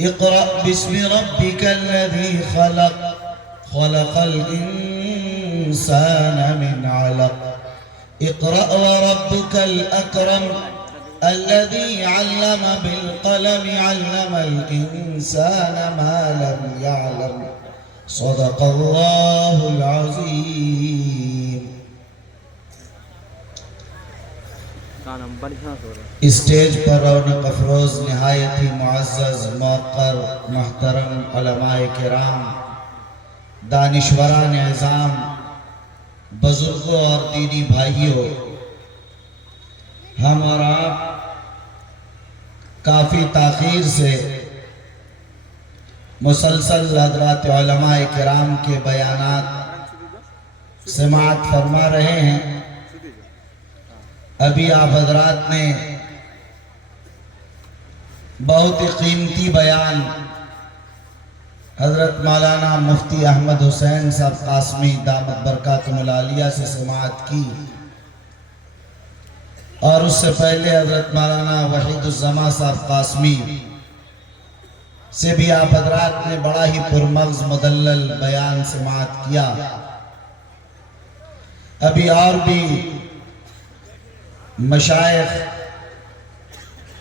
اقرأ باسم ربك الذي خلق خلق الإنسان من علق اقرأ وربك الأكرم الذي علم بالقلم علم الإنسان ما لم يعلم صدق الله العظيم. اسٹیج پر رونق افروز نہایت ہی معزز موقر محترم علماء کرام، دانشوران عظام، بزرگوں اور دینی بھائیوں، ہم اور آپ کافی تاخیر سے مسلسل حضرات علماء کرام کے بیانات سماعت فرما رہے ہیں. ابھی آپ حضرات نے بہت ہی قیمتی بیان حضرت مولانا مفتی احمد حسین صاحب قاسمی دامت برکاتہم العالیہ سے سماعت کی، اور اس سے پہلے حضرت مولانا وحید الزماں صاحب قاسمی سے بھی آپ حضرات نے بڑا ہی پرمغز مدلل بیان سماعت کیا. ابھی اور بھی مشائخ،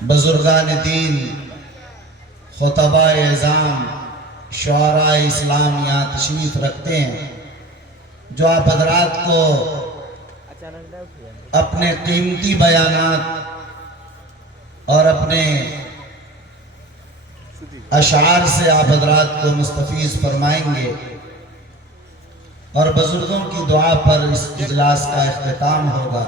بزرگان دین، خطباء اعظام، شعراء اسلام یہاں تشریف رکھتے ہیں، جو آپ حضرات کو اپنے قیمتی بیانات اور اپنے اشعار سے آپ حضرات کو مستفیض فرمائیں گے، اور بزرگوں کی دعا پر اس اجلاس کا اختتام ہوگا.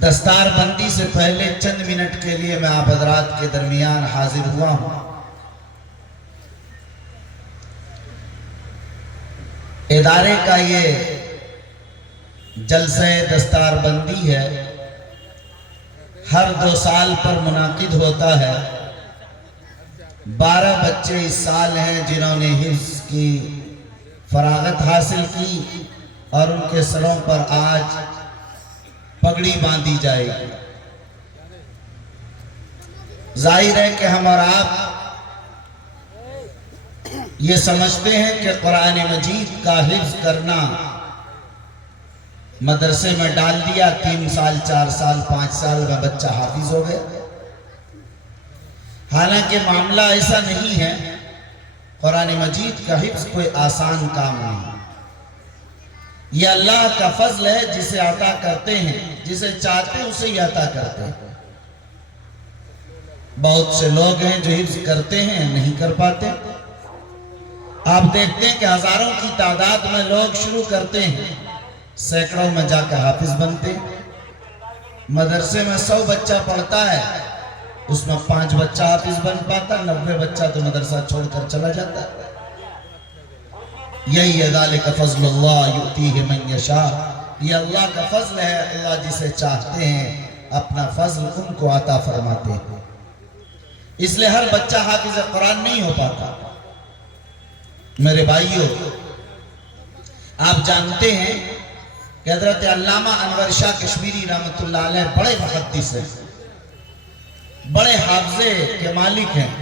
دستار بندی سے پہلے چند منٹ کے لیے میں آپ حضرات کے درمیان حاضر ہوا ہوں. ادارے کا یہ جلسہ دستار بندی ہے، ہر 2 سال پر منعقد ہوتا ہے. 12 بچے اس سال ہیں جنہوں نے حفظ کی فراغت حاصل کی، اور ان کے سروں پر آج پگڑی باندھی جائے گی. ظاہر ہے کہ ہم اور آپ یہ سمجھتے ہیں کہ قرآن مجید کا حفظ کرنا، مدرسے میں ڈال دیا، 3 سال 4 سال 5 سال میں بچہ حافظ ہو گیا. حالانکہ معاملہ ایسا نہیں ہے. قرآن مجید کا حفظ کوئی آسان کام نہیں. یہ اللہ کا فضل ہے، جسے عطا کرتے ہیں، جسے چاہتے ہیں اسے ہی عطا کرتے ہیں. بہت سے لوگ ہیں جو حفظ کرتے ہیں نہیں کر پاتے. آپ دیکھتے ہیں کہ ہزاروں کی تعداد میں لوگ شروع کرتے ہیں، سینکڑوں میں جا کر حافظ بنتے ہیں. مدرسے میں 100 بچہ پڑھتا ہے، اس میں 5 بچہ حافظ بن پاتا، 90 بچہ تو مدرسہ چھوڑ کر چلا جاتا ہے. یہی ہے ذالک فضل اللہ یؤتیہ من یشاء. یہ اللہ کا فضل ہے، اللہ جسے چاہتے ہیں اپنا فضل ان کو عطا فرماتے ہیں. اس لئے ہر بچہ حافظ قرآن نہیں ہو پاتا. میرے بھائیوں، آپ جانتے ہیں کہ حضرت علامہ انور شاہ کشمیری رحمت اللہ علیہ بڑے محدث ہیں، بڑے حافظے کے مالک ہیں،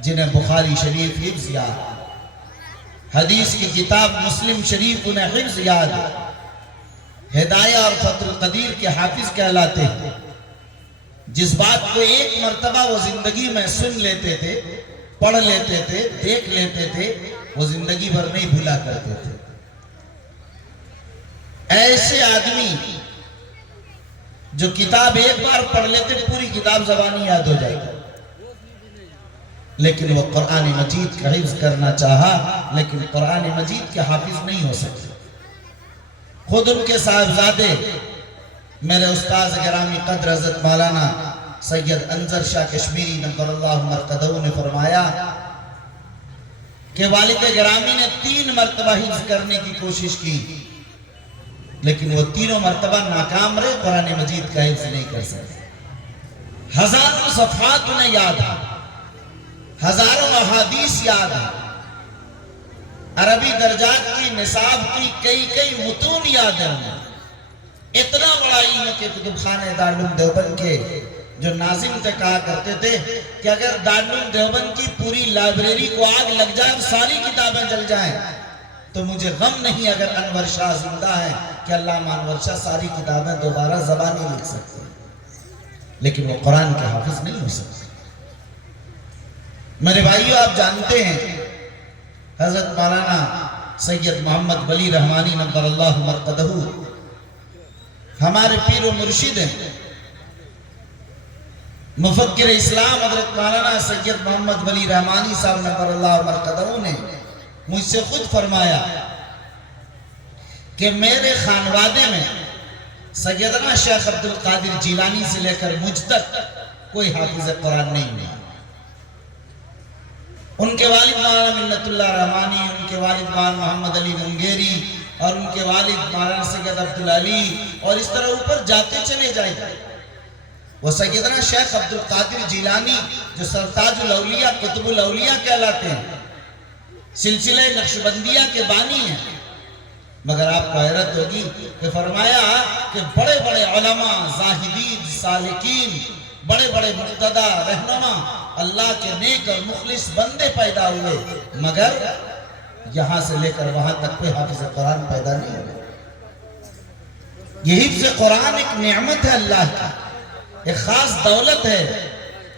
جنہیں بخاری شریف حفظ یاد، حدیث کی کتاب مسلم شریف انہیں حفظ یاد، ہدایہ اور فتح القدیر کے حافظ کہلاتے ہیں. جس بات کو ایک مرتبہ وہ زندگی میں سن لیتے تھے، پڑھ لیتے تھے، دیکھ لیتے تھے، وہ زندگی بھر نہیں بھولا کرتے تھے. ایسے آدمی جو کتاب ایک بار پڑھ لیتے پوری کتاب زبانی یاد ہو جائے گی، لیکن وہ قرآن مجید کا حفظ کرنا چاہا، لیکن قرآن مجید کے حافظ نہیں ہو سکتے. خود ان کے صاحبزادے میرے استاذ گرامی قدر حضرت مولانا سید انظر شاہ کشمیری نقر اللہ مرقدہ نے فرمایا کہ والد گرامی نے 3 مرتبہ حفظ کرنے کی کوشش کی، لیکن وہ 3 مرتبہ ناکام رہے، قرآن مجید کا حفظ نہیں کر سکتے. ہزاروں صفحات انہیں یاد ہیں، ہزاروں احادیث یاد ہیں، عربی درجات کی نصاب کی کئی متون یاد ہیں. اتنا بڑا علم کہ کتب خانہ دارالعلوم دیوبند کے جو ناظم تھے کہا کرتے تھے کہ اگر دارالعلوم دیوبند کی پوری لائبریری کو آگ لگ جائے اور ساری کتابیں جل جائیں تو مجھے غم نہیں اگر انور شاہ زندہ ہے کہ علامہ انور شاہ ساری کتابیں دوبارہ زبانی لکھ سکتے ہیں، لیکن وہ قرآن کے حافظ نہیں ہو سکتے۔ میرے بھائیو، آپ جانتے ہیں حضرت مولانا سید محمد ولی رحمانی نور اللہ مرقدہ ہمارے پیر و مرشد ہیں، مفکر اسلام حضرت مولانا سید محمد ولی رحمانی صاحب نور اللہ مرقدہ نے مجھ سے خود فرمایا کہ میرے خانوادے میں سیدنا شیخ عبد القادر جیلانی سے لے کر مجھ تک کوئی حافظ قرآن نہیں ہے۔ ان کے والد مولانا منت اللہ رحمانی، ان کے والد مولانا محمد علی گنگیری اور ان کے والد مولانا سید عبدالعلی، اور اس طرح اوپر جاتے چلے جائیں گے۔ وہ سیدنا شیخ عبد القادر جیلانی جو سرتاج الاولیاء قطب الاولیاء کہلاتے ہیں، سلسلہ نقشبندیہ کے بانی ہیں، مگر آپ کو حیرت ہوگی کہ فرمایا کہ بڑے بڑے علماء، زاہدین، سالکین، بڑے بڑے مقتدی رہنما، اللہ کے نیک اور مخلص بندے پیدا ہوئے، مگر یہاں سے لے کر وہاں تک کوئی حافظ قرآن پیدا نہیں ہوئے۔ یہ حفظ قرآن ایک نعمت ہے اللہ کی، ایک خاص دولت ہے،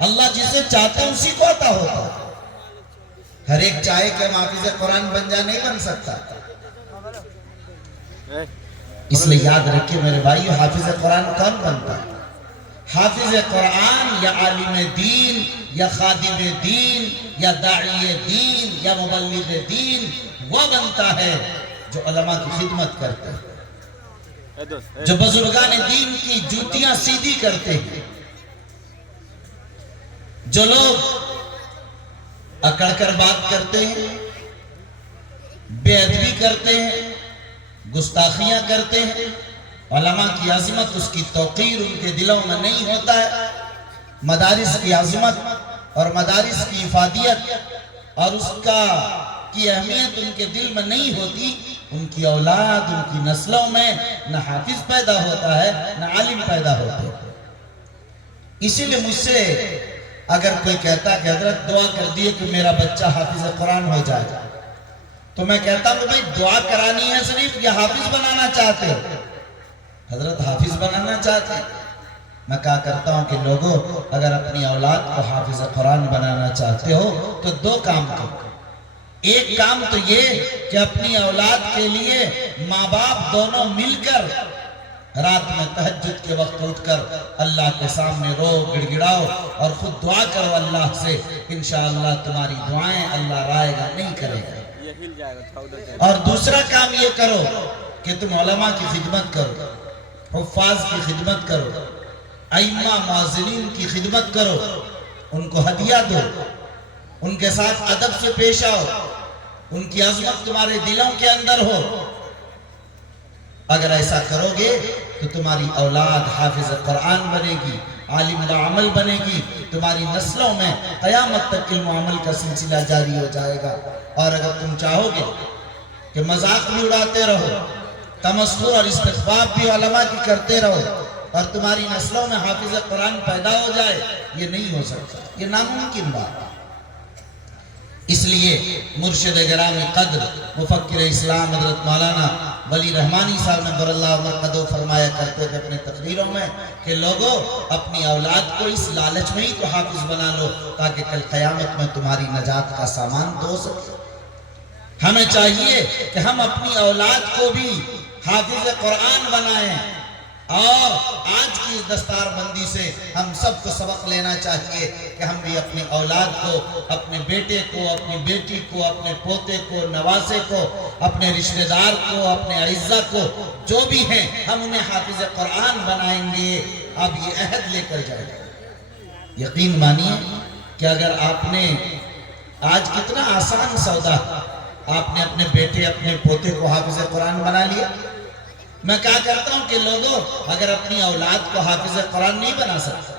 اللہ جسے چاہتے ہیں اسی کو عطا ہوتا ہے۔ ہر ایک چاہے کہ حافظ قرآن بن جائے نہیں بن سکتا۔ اس لئے یاد رکھیں میرے بھائیو، حافظ قرآن کون بنتا ہے؟ حافظ قرآن یا عالم دین یا خادم دین یا داعی دین یا مبلغ دین وہ بنتا ہے جو علماء کی خدمت کرتے ہیں، جو بزرگان دین کی جوتیاں سیدھی کرتے ہیں، جو لوگ اکڑ کر بات کرتے ہیں، بے ادبی کرتے ہیں، گستاخیاں کرتے ہیں، علماء کی عظمت، اس کی توقیر ان کے دلوں میں نہیں ہوتا ہے۔ مدارس کی عظمت اور مدارس کی افادیت اور اس کی اہمیت ان کے دل میں نہیں ہوتی، ان کی اولاد، ان کی نسلوں میں نہ حافظ پیدا ہوتا ہے نہ عالم پیدا ہوتے ہیں۔ اسی لئے مجھ سے اگر کوئی کہتا ہے کہ حضرت دعا کر دیئے کہ میرا بچہ حافظ قرآن ہو جائے، تو میں کہتا ہوں کہ بھائی دعا کرانی ہے صرف یا حافظ بنانا چاہتے ہو؟ حضرت حافظ بنانا چاہتے ہیں۔ میں کہا کرتا ہوں کہ لوگوں، اگر اپنی اولاد کو حافظ قرآن بنانا چاہتے ہو تو دو کام کرو۔ ایک کام تو یہ کہ اپنی اولاد کے لیے ماں باپ دونوں مل کر رات میں تہجد کے وقت اٹھ کر اللہ کے سامنے رو گڑ گڑاؤ اور خود دعا کرو اللہ سے، انشاءاللہ تمہاری دعائیں اللہ رائے گا نہیں کرے گا۔ اور دوسرا کام یہ کرو کہ تم علماء کی خدمت کرو، حفاظ کی خدمت کرو، ائمہ معززین کی خدمت کرو، ان کو ہدیہ دو، ان کے ساتھ ادب سے پیش آؤ، ان کی عظمت تمہارے دلوں کے اندر ہو۔ اگر ایسا کرو گے تو تمہاری اولاد حافظ قرآن بنے گی، عالم العمل بنے گی، تمہاری نسلوں میں قیامت تک علم و عمل کا سلسلہ جاری ہو جائے گا۔ اور اگر تم چاہو گے کہ مذاق بھی اڑاتے رہو، تمسخر اور استخفاف بھی علماء کی کرتے رہو اور تمہاری نسلوں میں حافظ قرآن پیدا ہو جائے، یہ نہیں ہو سکتا، یہ ناممکن بات ہے۔ اس لیے مرشد گرامی قدر مفکر اسلام حضرت مولانا ولی رحمانی صاحب نور اللہ مرقدہ فرمایا کرتے تھے اپنے تقریروں میں کہ لوگوں اپنی اولاد کو اس لالچ میں ہی تو حافظ بنا لو تاکہ کل قیامت میں تمہاری نجات کا سامان دو سکے۔ ہمیں چاہیے کہ ہم اپنی اولاد کو بھی حافظ قرآن بنائیں، اور آج کی دستار بندی سے ہم سب کو سبق لینا چاہیے کہ ہم بھی اپنی اولاد کو، اپنے بیٹے کو، اپنی بیٹی کو، اپنے پوتے کو، نواسے کو، اپنے رشتہ دار کو، اپنے اعزہ کو، جو بھی ہیں ہم انہیں حافظ قرآن بنائیں گے۔ اب یہ عہد لے کر جائیں گے۔ یقین مانیے کہ اگر آپ نے آج کتنا آسان سودا، آپ نے اپنے بیٹے اپنے پوتے کو حافظ قرآن بنا لیا۔ میں کہا کرتا ہوں کہ لوگوں اگر اپنی اولاد کو حافظ قرآن نہیں بنا سکتے،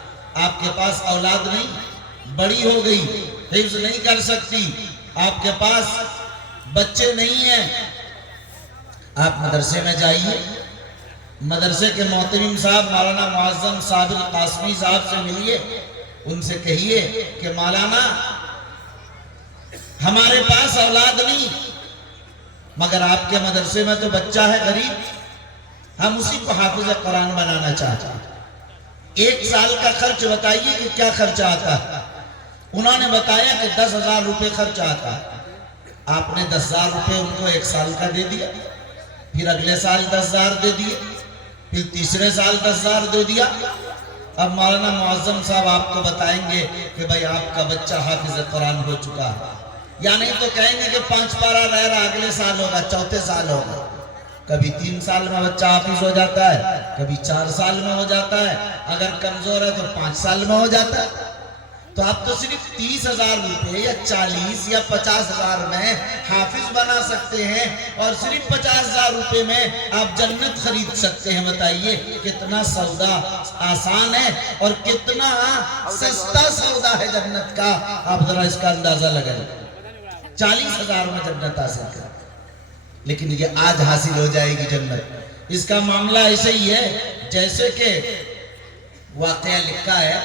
آپ کے پاس اولاد نہیں، بڑی ہو گئی، حفظ نہیں کر سکتی، آپ کے پاس بچے نہیں ہیں، آپ مدرسے میں جائیے، مدرسے کے محترم صاحب مولانا معظم صابر قاسمی صاحب سے ملیے، ان سے کہیے کہ مولانا ہمارے پاس اولاد نہیں، مگر آپ کے مدرسے میں تو بچہ ہے غریب، ہم اسی کو حافظ قرآن بنانا چاہتے ہیں، 1 سال کا خرچ بتائیے کہ کیا خرچہ آتا ہے۔ انہوں نے بتایا کہ 10,000 روپے خرچ آتا ہے۔ آپ نے 10,000 روپے ان کو 1 سال کا دے دیا، پھر اگلے سال 10,000 دے دیے، پھر تیسرے سال 10,000 دے دیا۔ اب مولانا معظم صاحب آپ کو بتائیں گے کہ بھائی آپ کا بچہ حافظ قرآن ہو چکا ہے، یا نہیں تو کہیں گے کہ 5 پارہ رہ رہا، اگلے سال ہوگا، چوتھے سال ہوگا۔ کبھی 3 سال میں بچہ حافظ ہو جاتا ہے، کبھی 4 سال میں ہو جاتا ہے، اگر کمزور ہے تو 5 سال میں ہو جاتا ہے۔ تو آپ تو صرف 30,000 روپے یا 40 یا 50,000 میں حافظ بنا سکتے ہیں، اور صرف 50,000 روپے میں آپ جنت خرید سکتے ہیں۔ بتائیے کتنا سودا آسان ہے اور کتنا سستا سودا ہے جنت کا، آپ ذرا اس کا اندازہ لگائیں۔ 40,000 میں جنت حاصل کر، لیکن یہ آج حاصل ہو جائے گی جنت۔ اس کا معاملہ ایسے ہی ہے جیسے کہ واقعہ لکھا ہے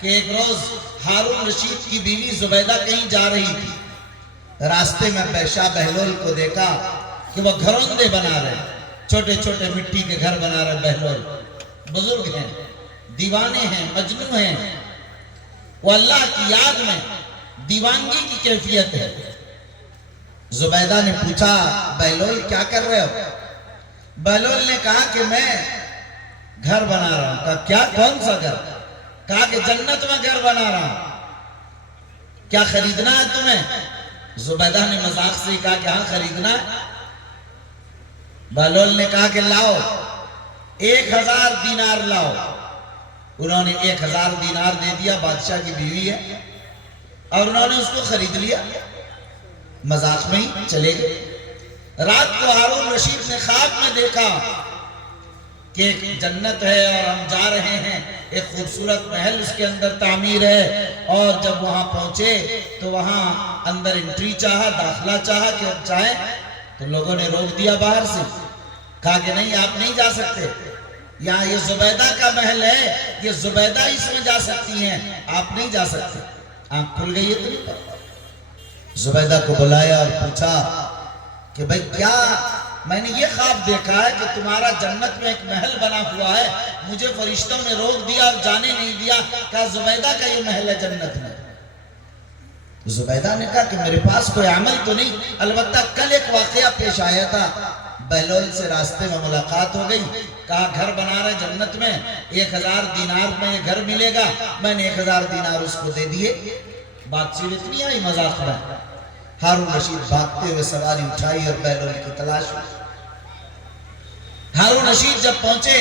کہ ایک روز ہارون رشید کی بیوی زبیدہ کہیں جا رہی تھی، راستے میں شاہ بہلول کو دیکھا کہ وہ گھروندے بنا رہے ہیں، چھوٹے چھوٹے مٹی کے گھر بنا رہے۔ بہلول بزرگ ہیں، دیوانے ہیں، مجنون ہیں، وہ اللہ کی یاد میں دیوانگی کی کیفیت ہے۔ زبیدہ نے پوچھا بہلول کیا کر رہے ہو؟ بہلول نے کہا کہ میں گھر بنا رہا ہوں۔ کہا کیا، کون سا گھر؟ کہا کہ جنت میں گھر بنا رہا ہوں، کیا خریدنا ہے تمہیں؟ زبیدہ نے مذاق سے کہا کہ ہاں خریدنا ہے۔ بہلول نے کہا کہ لاؤ 1,000 دینار لاؤ۔ انہوں نے 1,000 دینار دے دیا، بادشاہ کی بیوی ہے، اور انہوں نے اس کو خرید لیا، مذاق میں ہی چلے گئے۔ رات کو ہارون رشید نے خواب میں دیکھا کہ ایک جنت ہے اور ہم جا رہے ہیں، ایک خوبصورت محل اس کے اندر تعمیر ہے، اور جب وہاں پہنچے تو وہاں اندر انٹری چاہا، داخلہ چاہا کہ اب جائیں، تو لوگوں نے روک دیا باہر سے، کہا کہ نہیں آپ نہیں جا سکتے، یہاں یہ زبیدہ کا محل ہے، یہ زبیدہ اس میں جا سکتی ہیں، آپ نہیں جا سکتے۔ آنکھ کھل گئی اتنی پر زبیدہ کو بلایا اور پوچھا کہ بھئی کیا، میں نے یہ خواب دیکھا ہے کہ تمہارا جنت میں ایک محل بنا ہوا ہے، مجھے فرشتوں نے روک دیا اور جانے نہیں دیا، کہا زبیدہ کا یہ محل ہے جنت میں۔ زبیدہ نے کہا کہ میرے پاس کوئی عمل تو نہیں، البتہ کل ایک واقعہ پیش آیا تھا، بہلول سے راستے میں ملاقات ہو گئی، کہا گھر بنا رہے جنت میں، 1,000 دینار میں یہ گھر ملے گا، میں نے 1,000 دینار اس کو دے دیے۔ بات چیت اتنی آئی مذاق میں، ہارون رشید بھاگتے ہوئے سواری اٹھائی اور بہلول کی تلاش ہوئی۔ ہارون رشید جب پہنچے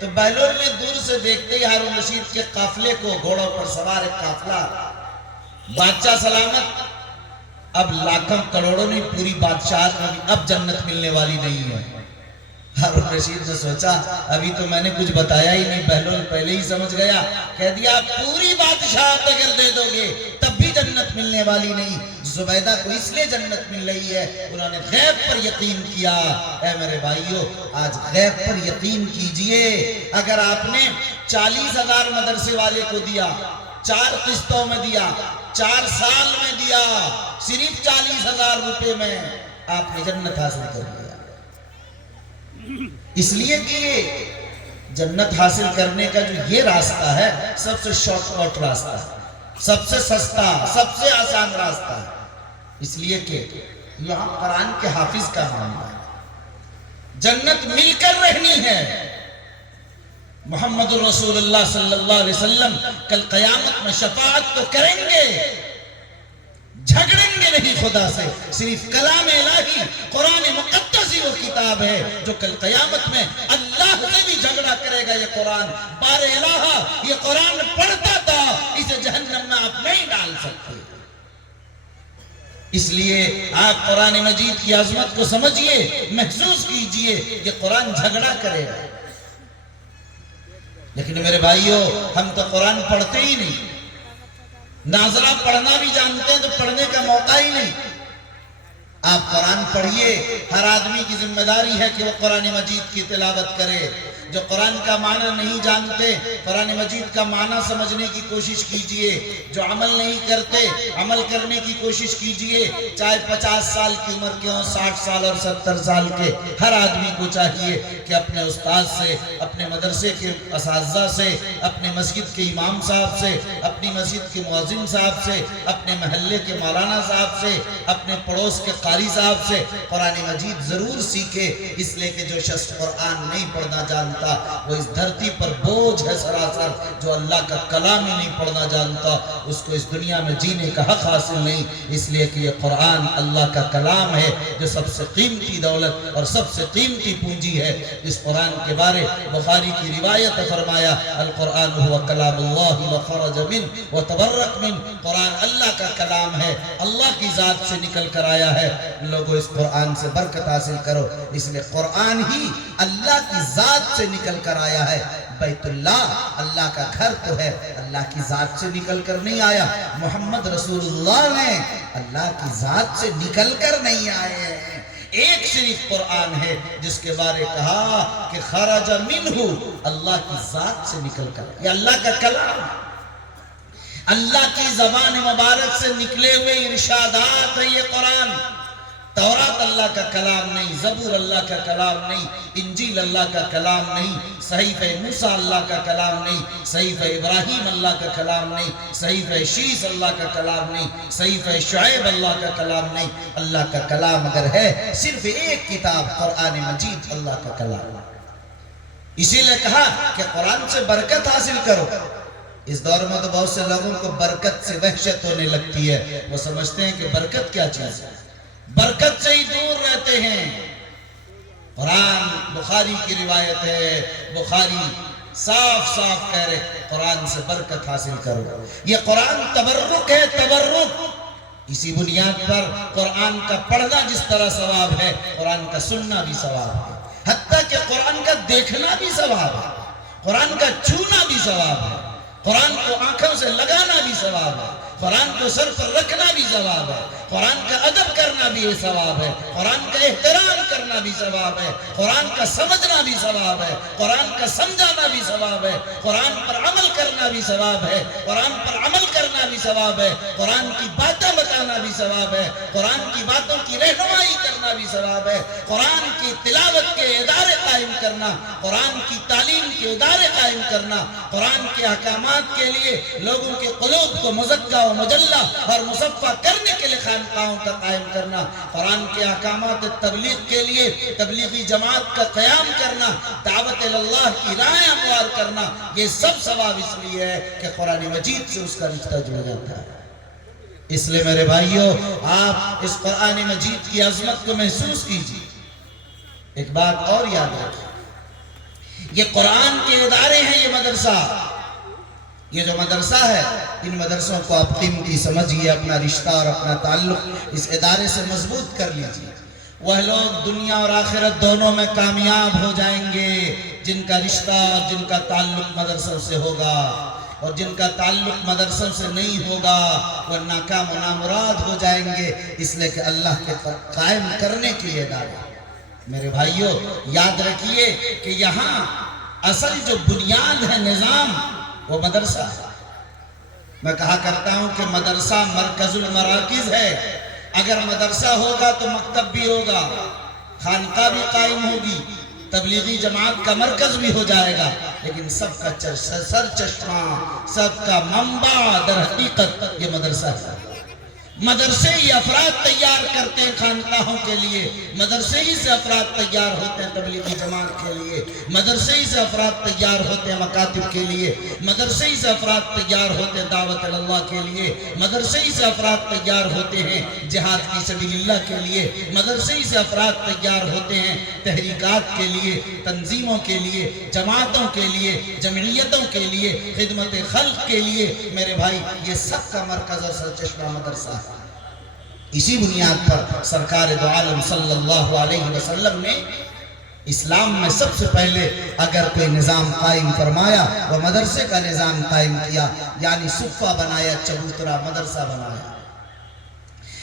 تو بہلول نے دور سے دیکھتے ہی ہارون رشید کے قافلے کو، گھوڑوں پر سوار ایک قافلہ، بادشاہ سلامت، اب لاکھوں کروڑوں نہیں، پوری بادشاہت میں اب جنت ملنے والی نہیں ہے۔ ہارون رشید نے سوچا ابھی تو میں نے کچھ بتایا ہی نہیں، بہلول پہلے ہی سمجھ گیا، کہہ دیا پوری بادشاہت اگر دے دو گے تب بھی جنت ملنے والی نہیں۔ زبیدہ کو اس لیے جنت مل رہی ہے، انہوں نے غیب پر یقین کیا۔ اے میرے بھائیو، آج غیب پر یقین کیجئے۔ اگر آپ نے 40,000 مدرسے والے کو دیا، 4 قسطوں میں دیا، 4 سال میں دیا، صرف 40,000 روپے میں آپ نے جنت حاصل کر لیا۔ اس لیے کہ جنت حاصل کرنے کا جو یہ راستہ ہے سب سے شارٹ کٹ راستہ ہے، سب سے سستا، سب سے آسان راستہ ہے، اس لیے کہ یہاں قرآن کے حافظ کا معاملہ ہے، جنت مل کر رہنی ہے۔ محمد رسول اللہ صلی اللہ علیہ وسلم کل قیامت میں شفاعت تو کریں گے، جھگڑیں گے نہیں خدا سے، صرف کلام الہی قرآن مقدس ہی وہ کتاب ہے جو کل قیامت میں اللہ سے بھی جھگڑا کرے گا۔ یہ قرآن بار الہ، یہ قرآن پڑھتا تھا، اسے جہنم میں آپ نہیں ڈال سکتے۔ اس لیے آپ قرآن مجید کی عظمت کو سمجھیے، محسوس کیجئے، یہ قرآن جھگڑا کرے گا۔ لیکن میرے بھائیو، ہم تو قرآن پڑھتے ہی نہیں، ناظرہ پڑھنا بھی جانتے ہیں تو پڑھنے کا موقع ہی نہیں۔ آپ قرآن پڑھیے، ہر آدمی کی ذمہ داری ہے کہ وہ قرآن مجید کی تلاوت کرے۔ جو قرآن کا معنی نہیں جانتے، قرآن مجید کا معنی سمجھنے کی کوشش کیجئے۔ جو عمل نہیں کرتے، عمل کرنے کی کوشش کیجئے، چاہے 50 سال کی عمر کے ہوں، 60 سال اور 70 سال کے۔ ہر آدمی کو چاہیے کہ اپنے استاد سے، اپنے مدرسے کے اساتذہ سے، اپنے مسجد کے امام صاحب سے، اپنی مسجد کے مؤذن صاحب سے، اپنے محلے کے مولانا صاحب سے، اپنے پڑوس کے قاری صاحب سے قرآن مجید ضرور سیکھے، اس لیے کہ جو شخص قرآن نہیں پڑھنا جانتا وہ اس دھرتی پر بوجھ ہے سراسر۔ جو اللہ کا کلام ہی نہیں پڑھنا جانتا اس کو اس دنیا میں جینے کا حق حاصل نہیں، اس لیے کہ یہ قرآن اللہ کا کلام ہے جو سب سے قیمتی دولت اور سب سے قیمتی پونجی ہے۔ اس قرآن کے بارے بخاری کی روایت فرمایا، القرآن هو کلام اللہ وخرج من وتبرک من، قرآن اللہ کا کلام ہے، اللہ کی ذات سے نکل کر آیا ہے، لوگوں اس قرآن سے برکت حاصل کرو۔ اس لیے قرآن ہی اللہ کی ذات سے نکل کر آیا ہے۔ بیت اللہ اللہ کا گھر تو ہے، اللہ کی ذات سے نکل کر نہیں آیا۔ محمد رسول اللہ نے اللہ کی ذات سے نکل کر نہیں آئے ہیں۔ ایک صرف قرآن ہے جس کے بارے کہا کہ خرج منہ، اللہ کی ذات سے نکل کر، یہ اللہ کا کلام، اللہ کی زبان مبارک سے نکلے ہوئے ارشادات ہے یہ قرآن۔ تورات اللہ کا کلام نہیں، زبور اللہ کا کلام نہیں، انجیل اللہ کا کلام نہیں، صحیفہ موسیٰ اللہ کا کلام نہیں، صحیفہ ابراہیم اللہ کا کلام نہیں، صحیفہ شیس اللہ کا کلام نہیں، صحیفہ شعیب اللہ کا کلام نہیں۔ اللہ کا کلام اگر ہے صرف ایک کتاب قرآن مجید اللہ کا کلام۔ اسی لئے کہا کہ قرآن سے برکت حاصل کرو۔ اس دور میں تو بہت سے لوگوں کو برکت سے وحشت ہونے لگتی ہے، وہ سمجھتے ہیں کہ برکت کیا چیز ہے، برکت سے ہی دور رہتے ہیں۔ قرآن بخاری کی روایت ہے، بخاری صاف صاف کہہ رہے قرآن سے برکت حاصل کرو۔ یہ قرآن تبرک ہے، تبرک۔ اسی بنیاد پر قرآن کا پڑھنا جس طرح ثواب ہے، قرآن کا سننا بھی ثواب ہے، حتیٰ کہ قرآن کا دیکھنا بھی ثواب ہے، قرآن کا چھونا بھی ثواب ہے، قرآن کو آنکھوں سے لگانا بھی ثواب ہے، قرآن کو سر پر رکھنا بھی ثواب ہے، قرآن کا ادب کرنا بھی یہ ثواب ہے، قرآن کا احترام کرنا بھی ثواب ہے، قرآن کا سمجھنا بھی ثواب ہے، قرآن کا سمجھانا بھی ثواب ہے، قرآن پر عمل کرنا بھی ثواب ہے، قرآن پر عمل کرنا بھی ثواب ہے، قرآن کی باتیں بتانا بھی ثواب ہے، قرآن کی باتوں کی رہنمائی کرنا بھی ثواب ہے، قرآن کی تلاوت کے ادارے قائم کرنا، قرآن کی تعلیم کے ادارے قائم کرنا، قرآن کے احکامات کے لیے لوگوں کے قلوب کو مزکہ و مجلہ اور مصفہ کرنے کے لیے خانقاہوں کا قائم کرنا، قرآن کے احکامات تبلیغ کے لیے تبلیغی جماعت کا قیام کرنا، دعوت اللہ کی راہیں ہموار کرنا، یہ سب ثواب اس لیے ہے کہ قرآن مجید سے اس کا رشتہ جڑ جاتا ہے۔ اس لیے میرے بھائیوں، آپ اس قرآن مجید کی عظمت کو محسوس کیجیے۔ ایک بات اور یاد رکھیں، یہ قرآن کے ادارے ہیں، یہ مدرسہ، یہ جو مدرسہ ہے، ان مدرسوں کو آپ قیمتی سمجھیے، اپنا رشتہ اور اپنا تعلق اس ادارے سے مضبوط کر لیجیے۔ وہ لوگ دنیا اور آخرت دونوں میں کامیاب ہو جائیں گے جن کا رشتہ اور جن کا تعلق مدرسوں سے ہوگا، اور جن کا تعلق مدرسوں سے نہیں ہوگا وہ ناکام و نامراد ہو جائیں گے، اس لیے کہ اللہ کے قائم کرنے کے لیے ادارے۔ میرے بھائیوں یاد رکھیے کہ یہاں اصل جو بنیاد ہے نظام وہ مدرسہ ہے۔ میں کہا کرتا ہوں کہ مدرسہ مرکز المراکز ہے، اگر مدرسہ ہوگا تو مکتب بھی ہوگا، خانقاہ بھی قائم ہوگی، تبلیغی جماعت کا مرکز بھی ہو جائے گا، لیکن سب کا سر چشمہ، سب کا منبع در حقیقت یہ مدرسہ ہے۔ مدرسے ہی افراد تیار کرتے ہیں خانقاہوں کے لیے، مدرسے ہی سے افراد تیار ہوتے ہیں تبلیغی جماعت کے لیے، مدرسے ہی سے افراد تیار ہوتے ہیں مکاتب کے لیے، مدرسے ہی سے افراد تیار ہوتے ہیں دعوت اللہ کے لیے، مدرسے ہی سے افراد تیار ہوتے ہیں جہاد فی سبیل اللہ کے لیے، مدرسے ہی سے افراد تیار ہوتے ہیں تحریکات کے لیے، تنظیموں کے لیے، جماعتوں کے لیے، جمعیتوں کے لیے، خدمت خلق کے لیے۔ میرے بھائی یہ سب کا مرکز اور سرچشمہ مدرسہ ہے۔ اسی بنیاد پر سرکار دو عالم صلی اللہ علیہ وسلم نے اسلام میں سب سے پہلے اگر کوئی نظام قائم فرمایا وہ مدرسے کا نظام قائم کیا، یعنی صفہ بنایا، چبوترا مدرسہ بنایا۔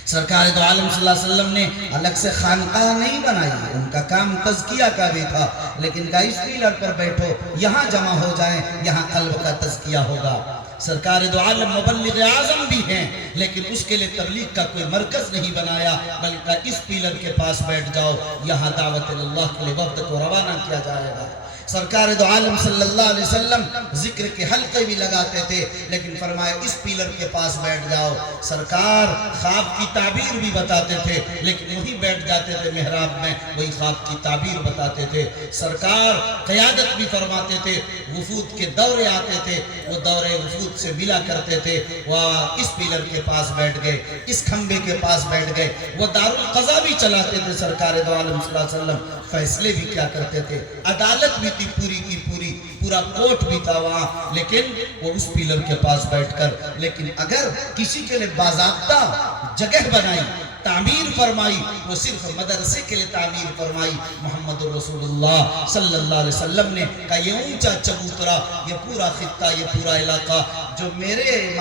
سرکار دو عالم صلی اللہ علیہ وسلم نے الگ سے خانقاہ نہیں بنائی، ان کا کام تزکیہ کا بھی تھا، لیکن کہا اس پیلر پر بیٹھو، یہاں جمع ہو جائیں، یہاں قلب کا تزکیہ ہوگا۔ سرکار دو عالم مبلغ اعظم بھی ہیں، لیکن اس کے لیے تبلیغ کا کوئی مرکز نہیں بنایا، بلکہ اس پیلر کے پاس بیٹھ جاؤ، یہاں دعوت اللہ کے لیے وفد کو روانہ کیا جائے گا۔ سرکار دو عالم صلی اللہ علیہ وسلم ذکر کے حلقے بھی لگاتے تھے، لیکن فرمایا اس پیلر کے پاس بیٹھ جاؤ۔ سرکار خواب کی تعبیر بھی بتاتے تھے، لیکن وہی بیٹھ جاتے تھے محراب میں، وہی خواب کی تعبیر بتاتے تھے۔ سرکار قیادت بھی فرماتے تھے، وفود کے دورے آتے تھے، وہ دورے وفود سے ملا کرتے تھے، وہ اس پیلر کے پاس بیٹھ گئے، اس کھمبے کے پاس بیٹھ گئے، وہ دارالقضا بھی چلاتے تھے۔ سرکار دو عالم صلی اللہ علیہ وسلم فیصلے بھی کیا کرتے تھے، عدالت بھی تھی پوری کی پوری، پورا کوٹ بھی تھا وہاں، لیکن وہ اس پیلر کے پاس بیٹھ کر، لیکن اگر کسی کے لیے باضابطہ جگہ بنائی، تعمیر فرمائی، وہ صرف مدرسے کے لیے تعمیر فرمائی۔ محمد رسول اللہ صلی اللہ علیہ وسلم نے کہا یہ اونچا چبوترا، یہ پورا خطہ، یہ پورا علاقہ جو میرے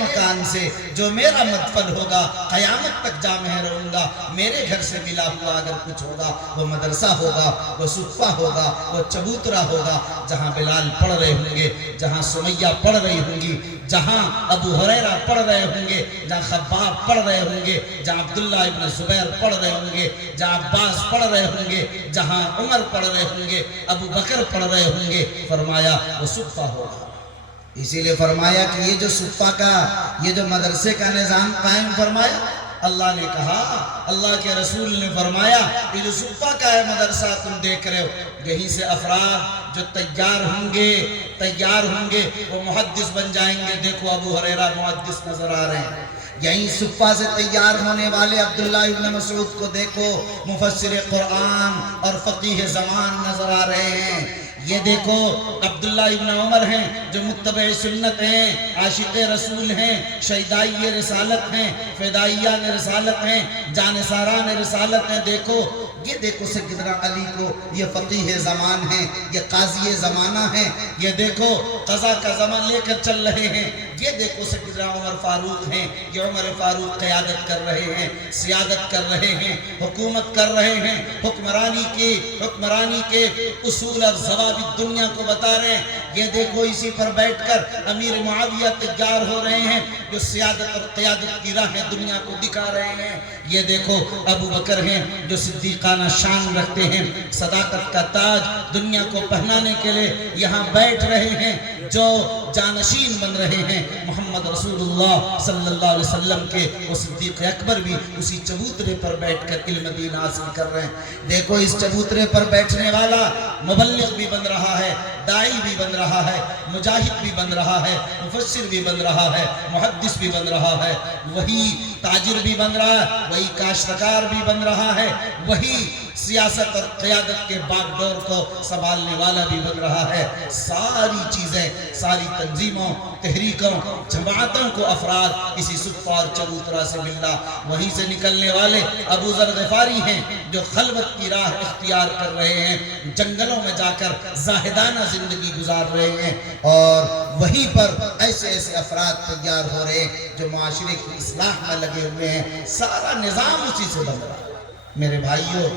مکان سے جو میرا مدفن ہوگا، قیامت تک جامع رہوں گا، میرے گھر سے ملا ہوا اگر کچھ ہوگا وہ مدرسہ ہوگا، وہ صفہ ہوگا، وہ چبوترا ہوگا، جہاں بلال پڑھ رہے ہوں گے، جہاں سمیہ پڑھ رہی ہوں گی، جہاں ابو ہریرہ پڑھ رہے ہوں گے، جہاں خباب پڑھ رہے ہوں گے، جہاں عبداللہ ابن زبیر پڑھ رہے ہوں گے، جہاں عباس پڑھ رہے ہوں گے، جہاں عمر پڑھ رہے ہوں گے، ابو بکر پڑھ رہے ہوں گے، فرمایا وہ صفہ ہوگا۔ اسی لئے فرمایا کہ یہ جو صفہ کا، یہ جو مدرسے کا نظام قائم فرمایا، اللہ نے کہا، اللہ کے رسول نے فرمایا، یہ جو صفہ کا ہے مدرسہ تم دیکھ رہے ہو، یہیں سے افراد جو تیار ہوں گے وہ محدث بن جائیں گے۔ دیکھو ابو ہریرہ محدث نظر آ رہے ہیں، یہیں صفہ سے تیار ہونے والے عبداللہ ابن مسعود کو دیکھو، مفسر قرآن اور فقیہ زمان نظر آ رہے ہیں۔ یہ دیکھو عبداللہ ابن عمر ہیں جو متبع سنت ہیں، عاشق رسول ہیں، شہدائی رسالت ہیں، فدائیان رسالت ہیں، جانثاران رسالت ہیں۔ دیکھو یہ دیکھو سیدنا علی کو، یہ فقیہ زمان ہیں، یہ قاضی زمانہ ہیں، یہ دیکھو قضا کا زمان لے کر چل رہے ہیں۔ یہ دیکھو سیدنا عمر فاروق ہیں، یہ عمر فاروق قیادت کر رہے ہیں، سیادت کر رہے ہیں، حکومت کر رہے ہیں، حکمرانی کے اصول اور ضوابط دنیا کو بتا رہے ہیں۔ یہ دیکھو اسی پر بیٹھ کر امیر معاویہ تیار ہو رہے ہیں، جو سیادت اور قیادت کی راہیں دنیا کو دکھا رہے ہیں۔ یہ دیکھو ابو بکر ہیں جو صدیقانہ شان رکھتے ہیں، صداقت کا تاج دنیا کو پہنانے کے لیے یہاں بیٹھ رہے ہیں، جو جانشین بن رہے ہیں محمد رسول اللہ صلی اللہ علیہ وسلم کے۔ وہ صدیق اکبر بھی اسی چبوترے پر بیٹھ کر علم دین حاصل کر رہے ہیں۔ دیکھو اس چبوترے پر بیٹھنے والا مبلغ بھی بن رہا ہے، داعی بھی بن رہا ہے، مجاہد بھی بن رہا ہے، مفسر بھی بن رہا ہے، محدث بھی بن رہا ہے، وہی تاجر بھی بن رہا ہے، وہی کاشتکار بھی بن رہا ہے، وہی سیاست اور قیادت کے باغ ڈور کو سنبھالنے والا بھی بن رہا ہے۔ ساری چیزیں، ساری تنظیموں، تحریکوں، جماعتوں کو افراد اسی صفہ اور چبوترا سے ملنا۔ وہیں سے نکلنے والے ابو ذر غفاری ہیں جو خلوت کی راہ اختیار کر رہے ہیں، جنگلوں میں جا کر زاہدانہ زندگی گزار رہے ہیں، اور وہیں پر ایسے ایسے افراد تیار ہو رہے ہیں جو معاشرے کی اصلاح میں لگے ہوئے ہیں۔ سارا نظام اسی سے بن رہا ہے۔ میرے بھائیوں،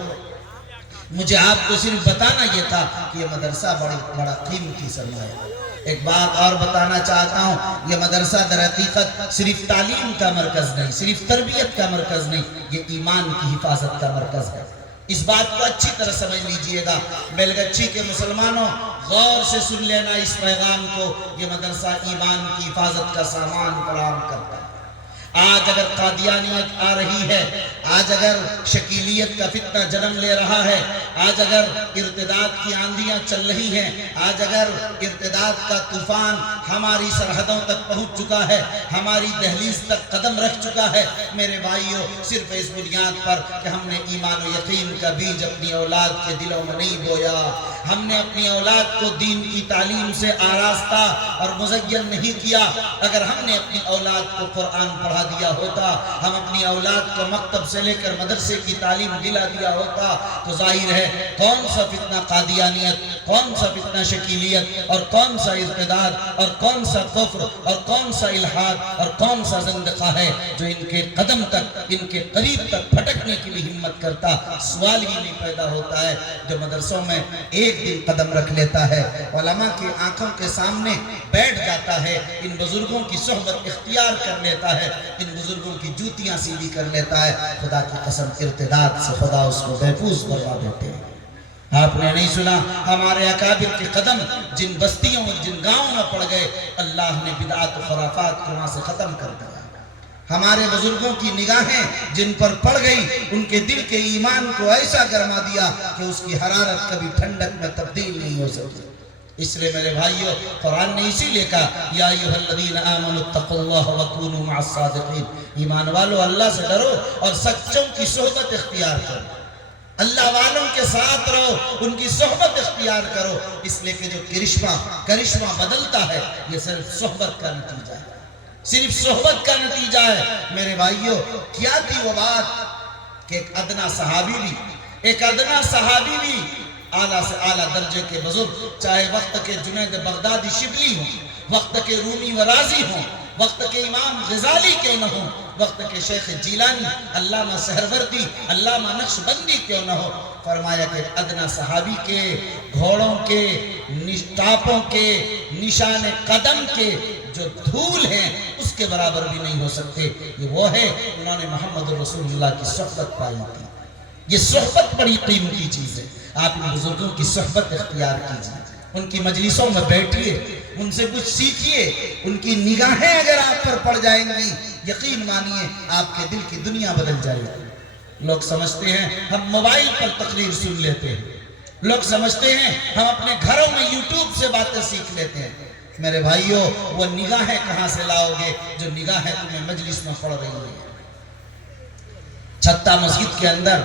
مجھے آپ کو صرف بتانا یہ تھا کہ یہ مدرسہ بڑا قیمتی سرمایہ ہے۔ ایک بات اور بتانا چاہتا ہوں، یہ مدرسہ در حقیقت صرف تعلیم کا مرکز نہیں، صرف تربیت کا مرکز نہیں، یہ ایمان کی حفاظت کا مرکز ہے۔ اس بات کو اچھی طرح سمجھ لیجئے گا، بیلگچھی کے مسلمانوں، غور سے سن لینا اس پیغام کو۔ یہ مدرسہ ایمان کی حفاظت کا سامان فراہم کرتا ہے۔ آج اگر قادیانیت آ رہی ہے، آج اگر شکیلیت کا فتنہ جنم لے رہا ہے، آج اگر ارتداد کی آندیاں چل رہی ہیں، آج اگر ارتداد کا طوفان ہماری سرحدوں تک پہنچ چکا ہے، ہماری دہلیز تک قدم رکھ چکا ہے، میرے بھائیوں، صرف اس بنیاد پر کہ ہم نے ایمان و یقین کا بیج اپنی اولاد کے دلوں میں نہیں بویا، ہم نے اپنی اولاد کو دین کی تعلیم سے آراستہ اور مزین نہیں کیا۔ اگر ہم نے اپنی اولاد کو قرآن پڑھا دیا ہوتا، ہم اپنی اولاد کو مکتب سے لے کر مدرسے کی تعلیم دلا دیا ہوتا، تو ظاہر ہے کون سا فتنہ قادیانیت، کون سا فتنہ شکیلیت، اور کون سا ارتداد، اور کون سا کفر، اور کون سا الحاد، اور کون سا زندقہ ہے جو ان کے قدم تک، ان کے قریب تک پھٹکنے کی بھی ہمت کرتا۔ سوال ہی نہیں پیدا ہوتا ہے۔ جو مدرسوں میں ایک دن قدم رکھ لیتا ہے، علماء کی آنکھوں کے سامنے بیٹھ جاتا ہے، ان بزرگوں کی صحبت اختیار کر لیتا ہے، ان بزرگوں کی جوتیاں سیدھی کر لیتا ہے، خدا کی قسم ارتداد سے خدا اس کو محفوظ کروا دیتے ہیں۔ آپ نے نہیں سنا ہمارے اکابر کے قدم جن بستیوں اور جن گاؤں میں پڑ گئے، اللہ نے بدعات و خرافات کو وہاں سے ختم کر دیا۔ ہمارے بزرگوں کی نگاہیں جن پر پڑ گئی، ان کے دل کے ایمان کو ایسا گرما دیا کہ اس کی حرارت کبھی ٹھنڈک میں تبدیل نہیں ہو سکتی۔ اس لئے میرے بھائیو، قرآن نے اسی لئے کہا یا ایھا الذین آمنوا اتقوا اللہ وکونوا مع الصادقین، ایمان والو اللہ سے ڈرو اور سچوں کی صحبت اختیار کرو، اللہ والوں کے ساتھ رہو، ان کی صحبت اختیار کرو، اس لئے کہ جو کرشمہ بدلتا ہے یہ صرف صحبت کا نتیجہ ہے، صرف صحبت کا نتیجہ ہے۔ میرے بھائیو، کیا تھی وہ بات کہ ایک ادنا صحابی بھی اعلیٰ سے اعلیٰ درجے کے بزرگ، چاہے وقت کے جنید بغدادی شبلی ہوں، وقت کے رومی و رازی ہوں، وقت کے امام غزالی کیوں نہ ہوں، وقت کے شیخ جیلانی، علامہ سہروردی، علامہ نقشبندی کیوں نہ ہو، فرمایا کہ ادنا صحابی کے گھوڑوں کے ٹاپوں کے نشان قدم کے جو دھول ہیں اس کے برابر بھی نہیں ہو سکتے۔ یہ وہ ہے، انہوں نے محمد رسول اللہ کی صحبت پائی تھی۔ یہ صحبت بڑی قیمتی چیز ہے۔ آپ ان بزرگوں کی صحبت اختیار کیجئے، ان کی مجلسوں میں بیٹھیے، ان سے کچھ سیکھیے، ان کی نگاہیں اگر آپ پر پڑ جائیں گی، یقین مانیے آپ کے دل کی دنیا بدل جائے گی۔ لوگ سمجھتے ہیں ہم موبائل پر تقریر سن لیتے ہیں، لوگ سمجھتے ہیں ہم اپنے گھروں میں یوٹیوب سے باتیں سیکھ لیتے ہیں۔ میرے بھائیو، وہ نگاہیں کہاں سے لاؤ گے جو نگاہیں تمہیں مجلس میں پڑھ رہی ہیں؟ چھتہ مسجد کے اندر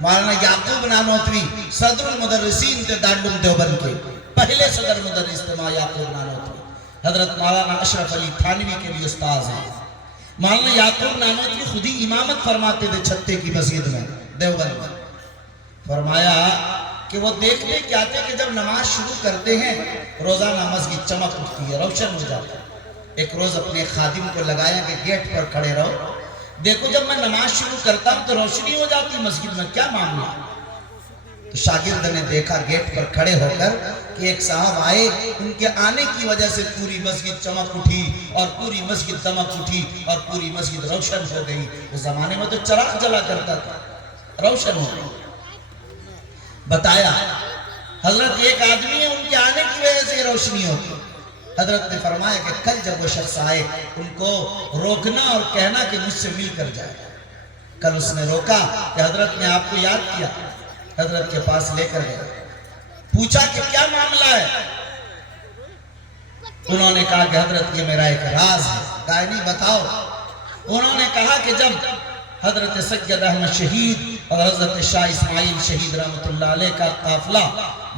مولانا یعقوب نانوتوی صدر المدرسین تھے دارالعلوم دیوبند کے، پہلے صدر مدرس تھے یعقوب نانوتوی۔ حضرت مولانا اشرف علی تھانوی کے بھی استاذ ہیں۔ مولانا یعقوب نانوتوی خود ہی امامت فرماتے تھے چھتے کی مسجد میں دیوبند میں۔ فرمایا کہ وہ دیکھتے کیا تھے کہ جب نماز شروع کرتے ہیں روزانہ مسجد چمک اٹھتی ہے، روشن ہو جاتا ہے۔ ایک روز اپنے خادم کو لگایا کہ گیٹ پر کھڑے رہو، دیکھو جب میں نماز شروع کرتا ہوں تو روشنی ہو جاتی مسجد میں، کیا معاملہ ہے؟ تو شاگرد نے دیکھا گیٹ پر کھڑے ہو کر کہ ایک صاحب آئے، ان کے آنے کی وجہ سے پوری مسجد چمک اٹھی اور پوری مسجد دمک اٹھی اور پوری مسجد روشن ہو گئی۔ اس زمانے میں تو چراغ جلا کرتا تھا، روشن ہو گئی۔ بتایا حضرت ایک آدمی ہے، ان کے آنے کی وجہ سے روشنی ہوتی۔ حضرت نے فرمایا کہ کل جب وہ شخص آئے ان کو روکنا اور کہنا کہ مجھ سے مل کر جائے۔ کل اس نے روکا کہ حضرت نے آپ کو یاد کیا، حضرت کے پاس لے کر گیا، پوچھا کہ کیا معاملہ ہے؟ انہوں نے کہا کہ حضرت یہ میرا ایک راز ہے۔ کہا نہیں بتاؤ۔ انہوں نے کہا کہ جب حضرت سید احمد شہید اور حضرت شاہ اسماعیل شہید رحمت اللہ علیہ کا قافلہ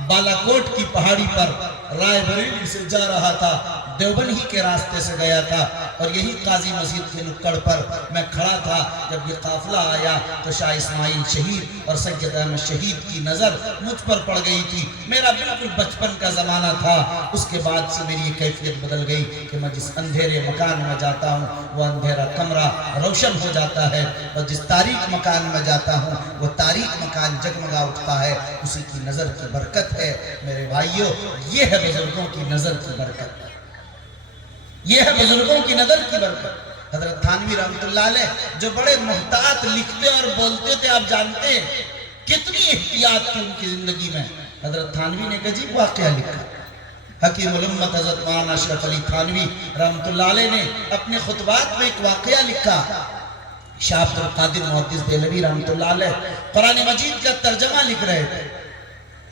بالاکوٹ کی پہاڑی پر رائے بریلی سے جا رہا تھا، دیوبند ہی کے راستے سے گیا تھا، اور یہی قاضی مسجد کے نکڑ پر میں کھڑا تھا جب یہ قافلہ آیا تو شاہ اسماعیل شہید اور سید احمد شہید کی نظر مجھ پر پڑ گئی تھی۔ میرا بالکل بچپن کا زمانہ تھا۔ اس کے بعد سے میری یہ کیفیت بدل گئی کہ میں جس اندھیرے مکان میں جاتا ہوں وہ اندھیرا کمرہ روشن ہو جاتا ہے، اور جس تاریک مکان میں جاتا ہوں وہ تاریک مکان جگمگا اٹھتا ہے۔ اسی کی نظر کی برکت ہے۔ میرے بھائیو، یہ ہے بزرگوں کی نظر کی برکت، یہ ہے بزرگوں کی نظر کی برکت۔ حضرت تھانوی رحمت اللہ علیہ جو بڑے محتاط لکھتے اور بولتے تھے، آپ جانتے ہیں کتنی احتیاط تھی ان کی زندگی میں۔ حضرت تھانوی نے ایک عجیب واقعہ لکھا۔ حکیم الامت حضرت مولانا اشرف علی تھانوی رحمت اللہ علیہ نے اپنے خطبات میں ایک واقعہ لکھا۔ شاہ عبد القادر محدث دہلوی رحمت اللہ علیہ قرآن مجید کا ترجمہ لکھ رہے تھے۔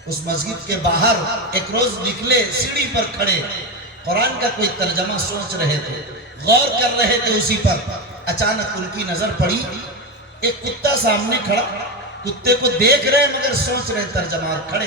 اس مسجد کے باہر ایک روز نکلے، سیڑھی پر کھڑے، قرآن کا کوئی ترجمہ سوچ رہے تھے، غور کر رہے تھے اسی پر۔ اچانک ان کی نظر پڑی، ایک کتا سامنے کھڑا، کتے کو دیکھ رہے مگر سوچ رہے ترجمہ، اور کھڑے۔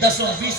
10-20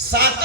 7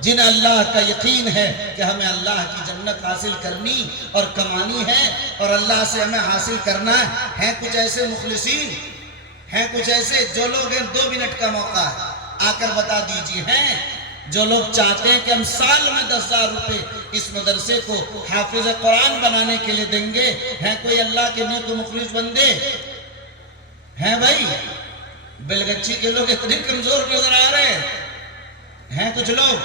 جنہیں اللہ کا یقین ہے کہ ہمیں اللہ کی جنت حاصل کرنی اور کمانی ہے اور اللہ سے ہمیں حاصل کرنا ہے۔ ہیں کچھ ایسے مخلصین، ہیں کچھ ایسے جو لوگ ہیں 2 منٹ کا موقع ہے، آ کر بتا دیجئے، ہیں جو لوگ چاہتے ہیں کہ ہم سال میں 10,000 روپے اس مدرسے کو حافظ قرآن بنانے کے لیے دیں گے؟ ہیں کوئی اللہ کے نیک و مخلص بندے؟ ہیں بھائی؟ بلگچی کے لوگ اتنے کمزور نظر آ رہے ہیں کچھ لوگ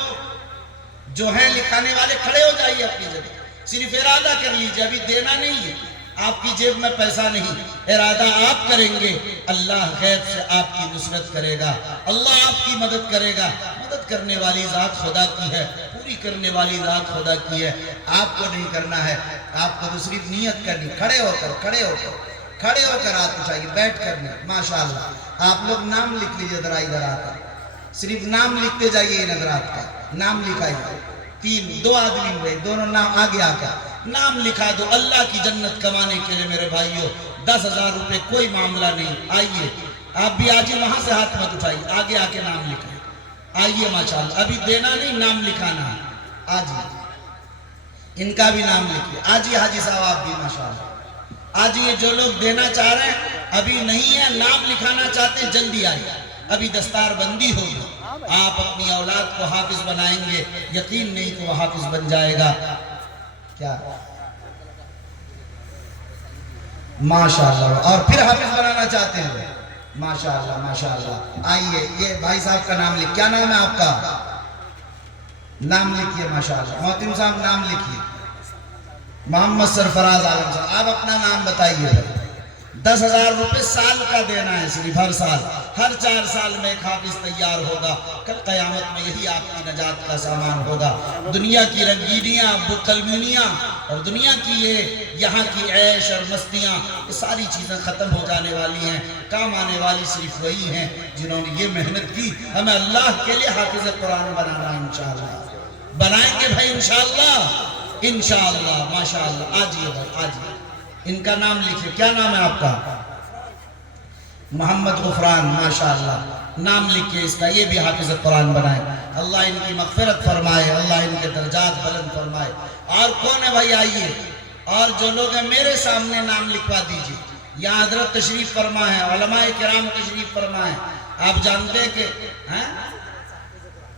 جو ہیں لکھانے والے، کھڑے ہو جائیے اپنی جگہ، صرف ارادہ کر لیجئے، ابھی دینا نہیں ہے، آپ کی جیب میں پیسہ نہیں، ارادہ آپ کریں گے، اللہ غیب سے آپ کی نصرت کرے گا، اللہ آپ کی مدد کرے گا۔ مدد کرنے والی ذات خدا کی ہے، پوری کرنے والی ذات خدا کی ہے، آپ کو نہیں کرنا ہے، آپ کو تو صرف نیت کرنی، کھڑے ہو کر ہاتھ اٹھائیے، بیٹھ کر نہیں، ماشاءاللہ۔ آپ لوگ نام لکھ لیجئے ذرا ادھر آ کر، صرف نام لکھتے جائیے، ان حضرات کا نام لکھائیے، 2 آدمی ہوئے، دونوں نام آگے آ کر نام لکھا دو۔ اللہ کی جنت کمانے کے لیے میرے بھائیوں 10,000 روپے کوئی معاملہ نہیں۔ آئیے آپ بھی آجیے، وہاں سے ہاتھ مت اٹھائیے، آگے آ کے نام لکھائیے۔ آئیے ماشاءاللہ، ابھی دینا نہیں، نام لکھانا ہے۔ آجیے، ان کا بھی نام لکھیے۔ آجیے حاجی صاحب، آپ بھی ماشاءاللہ آجیے۔ جو لوگ دینا چاہ رہے ہیں، ابھی نہیں ہے، نام لکھانا چاہتے ہیں، جلدی آئیے، ابھی دستار بندی ہوگی۔ آپ اپنی اولاد کو حافظ بنائیں گے، یقین نہیں کہ وہ حافظ بن جائے گا۔ کیا ماشاءاللہ، اور پھر حافظ بنانا چاہتے ہیں، ماشاءاللہ ماشاءاللہ۔ آئیے، یہ بھائی صاحب کا نام لکھ، کیا نام ہے آپ کا؟ نام لکھیے ماشاءاللہ۔ محتم صاحب نام لکھیے، محمد سرفراز عالم صاحب، آپ اپنا نام بتائیے۔ 10,000 روپے سال کا دینا ہے، صرف ہر سال، ہر 4 سال میں ایک حافظ تیار ہوگا۔ کل قیامت میں یہی آپ کی نجات کا سامان ہوگا۔ دنیا کی رنگینیاں، بکلمینیاں اور دنیا کی یہاں کی عیش اور مستیاں، یہ ساری چیزیں ختم ہو جانے والی ہیں، کام آنے والی صرف وہی ہیں جنہوں نے یہ محنت کی ہمیں اللہ کے لیے حافظ قرآن بنانا۔ انشاءاللہ بنائیں گے بھائی، انشاءاللہ انشاءاللہ ماشاءاللہ۔ آجیے بھائی، آجیے، ان کا نام لکھیے۔ کیا نام ہے آپ کا؟ محمد غفران، ماشاءاللہ، نام لکھیے اس کا، یہ بھی حافظ قرآن بنائے۔ اللہ ان کی مغفرت فرمائے، اللہ ان کے درجات بلند فرمائے۔ اور کون ہے بھائی؟ آئیے، اور جو لوگ ہیں میرے سامنے نام لکھوا دیجئے۔ یہاں حضرت تشریف فرما ہے، علماء کرام تشریف فرما ہے۔ آپ جانتے ہیں کہ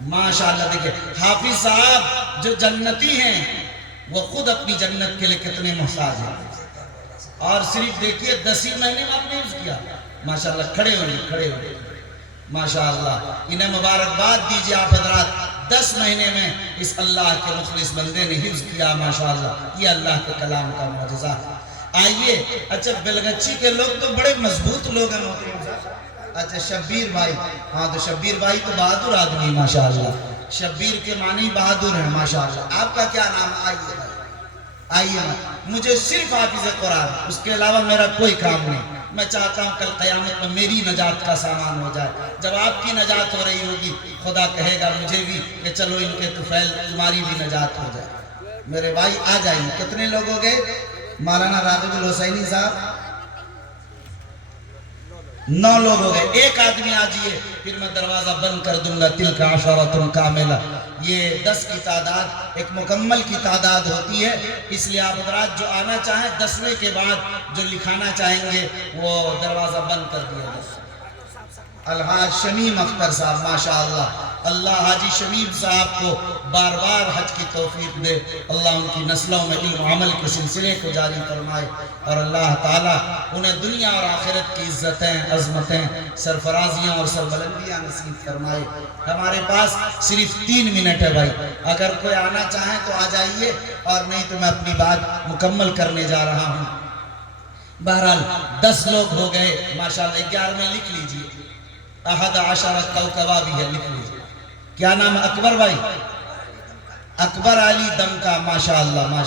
ماشاءاللہ، دیکھیں حافظ صاحب جو جنتی ہیں وہ خود اپنی جنت کے لئے کتنے محتاج ہیں، اور صرف دیکھیے 10 مہینے میں آپ نے حفظ کیا۔ ماشاءاللہ، کھڑے ہوئے ماشاءاللہ، انہیں مبارکباد دیجئے آپ حضرات۔ 10 مہینے میں اس اللہ کے مخلص بندے نے حفظ کیا، ماشاءاللہ، یہ اللہ کے کلام کا معجزہ۔ آئیے، اچھا بلگچی کے لوگ تو بڑے مضبوط لوگ ہیں۔ اچھا شبیر بھائی، ہاں تو شبیر بھائی تو بہادر آدمی، ماشاءاللہ، شبیر کے معنی بہادر ہیں، ماشاءاللہ۔ آپ کا کیا نام ہے؟ آئیے بھائی، آئیے، مجھے صرف حافظ قرآن، اس کے علاوہ میرا کوئی کام نہیں۔ میں چاہتا ہوں کل قیامت میں میری نجات کا سامان ہو جائے۔ جب آپ کی نجات ہو رہی ہوگی، خدا کہے گا مجھے بھی کہ چلو ان کے طفیل تمہاری بھی نجات ہو جائے۔ میرے بھائی آ جائیں، کتنے لوگ ہو گئے؟ مولانا راغب الحسینی صاحب 9 لوگ ہو گئے، ایک آدمی آجیے، پھر میں دروازہ بند کر دوں گا۔ تلک عشرۃ کاملہ، یہ 10 کی تعداد ایک مکمل کی تعداد ہوتی ہے، اس لیے آپ حضرات جو آنا چاہیں 10ویں کے بعد جو لکھانا چاہیں گے وہ دروازہ بند کر دیا جائے۔ الحاج شمیم اختر صاحب، ماشاءاللہ، اللہ حاجی شمیم صاحب کو بار بار حج کی توفیق دے، اللہ ان کی نسلوں میں علم و عمل کے سلسلے کو جاری فرمائے، اور اللہ تعالیٰ انہیں دنیا اور آخرت کی عزتیں، عظمتیں، سرفرازیاں اور سربلندیاں نصیب فرمائے۔ ہمارے پاس صرف 3 منٹ ہے بھائی، اگر کوئی آنا چاہیں تو آ جائیے، اور نہیں تو میں اپنی بات مکمل کرنے جا رہا ہوں۔ بہرحال 10 لوگ ہو گئے، ماشاءاللہ، 11ویں لکھ لیجئے، 11 کوکبہ بھی ہے، لکھ لیجئے۔ کیا نام ہے؟ اکبر بھائی، اکبر علی دم کا، ماشاءاللہ ماشاءاللہ۔